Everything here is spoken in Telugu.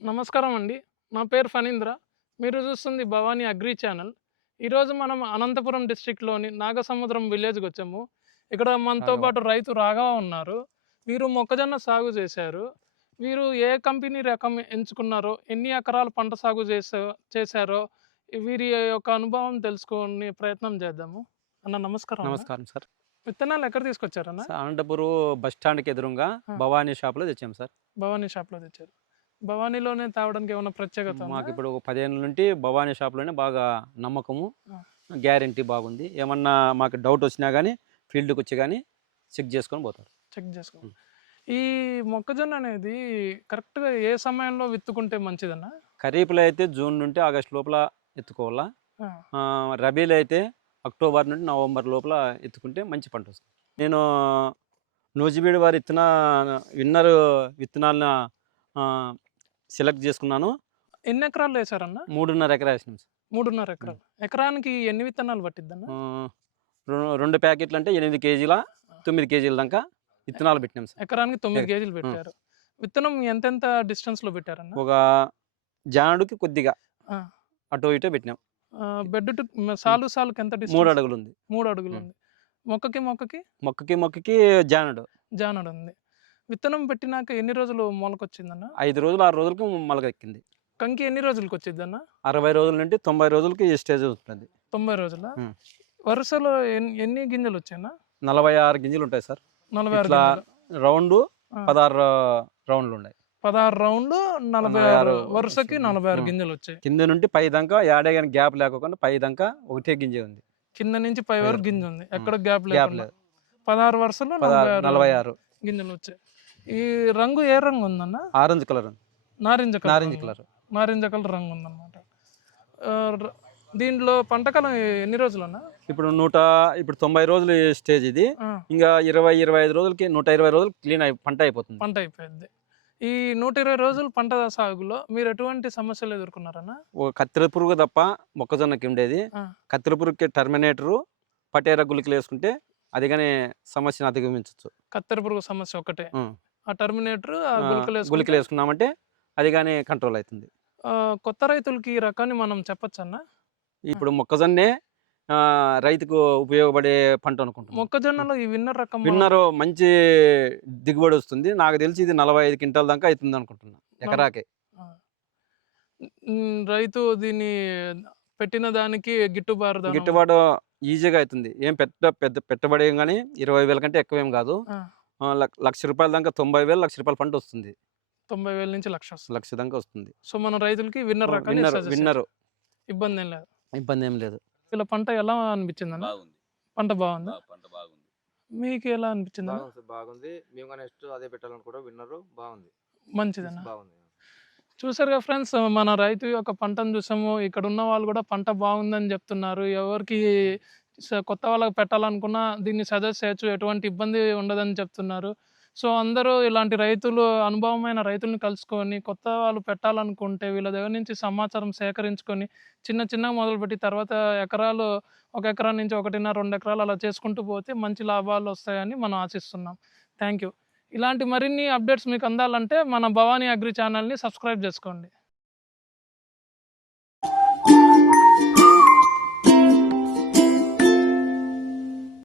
నమస్కారం అండి. నా పేరు ఫణీంద్ర. మీరు చూస్తుంది భవానీ అగ్రి ఛానల్. ఈరోజు మనం అనంతపురం డిస్ట్రిక్ట్లోని నాగసముద్రం విలేజ్కి వచ్చాము. ఇక్కడ మనతో. పాటు రైతు రాఘవ ఉన్నారు. వీరు మొక్కజొన్న సాగు చేశారు. వీరు ఏ కంపెనీ రకం ఎంచుకున్నారో ఎన్ని ఎకరాలు పంట సాగు చేసా చేశారో వీరి యొక్క అనుభవం తెలుసుకునే ప్రయత్నం చేద్దాము. అన్న నమస్కారం. నమస్కారం సార్. విత్తనాలు ఎక్కడ తీసుకొచ్చారన్న? అనంతపురం బస్ స్టాండ్కి ఎదురుగా. భవానీ షాప్లో తెచ్చాం సార్. భవానీ షాప్లో తెచ్చారు. భవానీలోనే తావడానికి ఏమైనా ప్రత్యేకత మాకు? ఇప్పుడు ఒక పదిహేను నుండి భవానీ షాప్లోనే బాగా నమ్మకము. గ్యారంటీ బాగుంది. ఏమన్నా మాకు డౌట్ వచ్చినా కానీ ఫీల్డ్కి వచ్చి కానీ చెక్ చేసుకొని పోతారు. చెక్ చేసుకో. ఉం. ఈ మొక్కజొన్న అనేది కరెక్ట్గా ఏ సమయంలో విత్తుకుంటే మంచిదన్నా? ఖరీఫ్లో అయితే జూన్ నుండి ఆగస్ట్ లోపల ఎత్తుకోవాలా? రబీలో అయితే అక్టోబర్ నుండి నవంబర్ లోపల ఎత్తుకుంటే మంచి పంట వస్తుంది. నేను నూజిబీడు వారి విత్తన విన్నర్ విత్తనాలను సెలెక్ట్ చేసుకున్నాను. ఎన్ని ఎకరాలు వేసారన్న? మూడున్నర ఎకరా వేసినాం సార్. మూడున్నర ఎకరాలు. ఎకరానికి ఎన్ని విత్తనాలు పట్టిద్దన్న? రెండు ప్యాకెట్లు అంటే ఎనిమిది కేజీల తొమ్మిది కేజీల దాకా విత్తనాలు పెట్టినాం సార్. ఎకరానికి తొమ్మిది కేజీలు పెట్టారు. విత్తనం ఎంతెంత distance లో పెట్టారన్న? ఒక జానుడికి కొద్దిగా. అటు ఇటు పెట్టినాం. బెడ్ టు సాలు సాలుకి ఎంత? మూడు అడుగులు ఉంది మూడు అడుగులు. ఉంది మొక్కకి మొక్కకి? మొక్కకి మొక్కకి జానుడు. జానడు ఉంది విత్తనం పెట్టినాక ఎన్ని రోజులు మొలకొచ్చిందన్న? ఐదు రోజులు ఆరు రోజులకి మొలకెక్కింది కంకి ఎన్ని రోజులకి వచ్చిందన్న అరవై రోజుల నుండి తొంభై రోజులకి ఈ స్టేజ్ ఉంటుంది తొంభై రోజుల. వరుసలో ఎన్ని గింజలు వచ్చాయన్న నలభై ఆరు గింజలు ఉంటాయి సార్. నలభై ఆరు రౌండ్. పదహారు రౌండ్లు ఉన్నాయి పదహారు రౌండ్లు నలభై ఆరు వరుసకి. నలభై ఆరు. గింజలు వచ్చాయి కింద నుండి పై దాకా యాడే కానీ గ్యాప్ లేకుండా పై దాకా ఒకటే గింజ ఉంది. కింద నుంచి పై వరకు గింజ ఉంది. ఎక్కడ గ్యాప్ లేదు. పదహారు వరుసలు నలభై ఆరు గింజలు వచ్చాయి ఈ రంగు ఏ రంగు ఉందన్న? ఆరెంజ్ కలర్ నారింజ కలర్. నారింజ. కలర్. నారింజ కలర్ రంగు ఉందన్నమాట. దీంట్లో పంటకాలం ఎన్ని రోజులన్నా? ఇప్పుడు నూట ఇప్పుడు తొంభై రోజులు స్టేజ్ ఇది. ఇంకా ఇరవై ఇరవై ఐదు రోజులకి నూట ఇరవై రోజులు క్లీన్ అయి పంట అయిపోతుంది. పంట అయిపోయింది. ఈ నూట ఇరవై రోజులు పంట సాగులో మీరు ఎటువంటి సమస్యలు ఎదుర్కొన్నారన్న? ఒక కత్తెర పురుగు తప్ప మొక్కజొన్నకి ఉండేది. కత్తెర పురుగుకి టర్మినేటరు పటేర గుళికలు వేసుకుంటే అది కానీ సమస్యను అధిగమించవచ్చు కత్తెర పురుగు సమస్య ఒకటే. ఆ టర్మినేటర్ గుళికలు వేసుకున్నామంటే అది కానీ కంట్రోల్ అవుతుంది కొత్త రైతులకి ఈ రకాన్ని మనం చెప్పొచ్చన్నా? ఇప్పుడు మొక్కజొన్నే రైతుకు ఉపయోగపడే పంట అనుకుంటున్నాం. మొక్కజొన్నలో ఈ విన్నర్ రకం విన్నర్ మంచి దిగుబడి వస్తుంది. నాకు తెలిసి ఇది నలభై ఐదు క్వింటాల దాకా అవుతుంది అనుకుంటున్నా ఎకరాకే. రైతు దీన్ని పెట్టిన దానికి గిట్టుబాటు గిట్టుబాటు ఈజీగా అవుతుంది. ఏం పెద్ద పెద్ద పెట్టుబడి కానీ ఇరవై వేల కంటే ఎక్కువ ఏం కాదు లక్ష రూపాయల దాకా తొంభై వేలు లక్ష రూపాయల పంట వస్తుంది. తొంభై వేల నుంచి లక్ష వస్తుంది. లక్ష దాకా వస్తుంది. సో మన రైతులకి విన్నర్ విన్నర్ విన్నర్. ఇబ్బంది ఏం లేదు. ఇబ్బంది ఏం లేదు. ఇలా పంట ఎలా అనిపించింది అన్న? బాగుంది. పంట బాగుందా? పంట బాగుంది. మీకు ఎలా అనిపించింది? బాగుంది మేము నెక్స్ట్ అదే పెట్టాలని కూడా విన్నారు. బాగుంది. మంచిదన్న బాగుంది. చూసారుగా ఫ్రెండ్స్ మన రైతు యొక్క పంటను చూసాము. ఇక్కడ ఉన్న వాళ్ళు కూడా పంట బాగుందని చెప్తున్నారు. ఎవరికి కొత్త వాళ్ళకి పెట్టాలనుకున్నా దీన్ని సజెస్ట్ చేయొచ్చు. ఎటువంటి ఇబ్బంది ఉండదని చెప్తున్నారు. సో అందరూ ఇలాంటి రైతులు అనుభవమైన రైతులను కలుసుకొని కొత్త వాళ్ళు పెట్టాలనుకుంటే వీళ్ళ దగ్గర నుంచి సమాచారం సేకరించుకొని చిన్న చిన్నగా మొదలుపెట్టి తర్వాత ఎకరాలు ఒక ఎకరా నుంచి ఒకటిన్నర రెండు ఎకరాలు అలా చేసుకుంటూ పోతే మంచి లాభాలు వస్తాయని మనం ఆశిస్తున్నాం. థ్యాంక్ యూ ఇలాంటి మరిన్ని అప్డేట్స్ మీకు అందాలంటే మన భవానీ అగ్రి ఛానల్ని సబ్స్క్రైబ్ చేసుకోండి.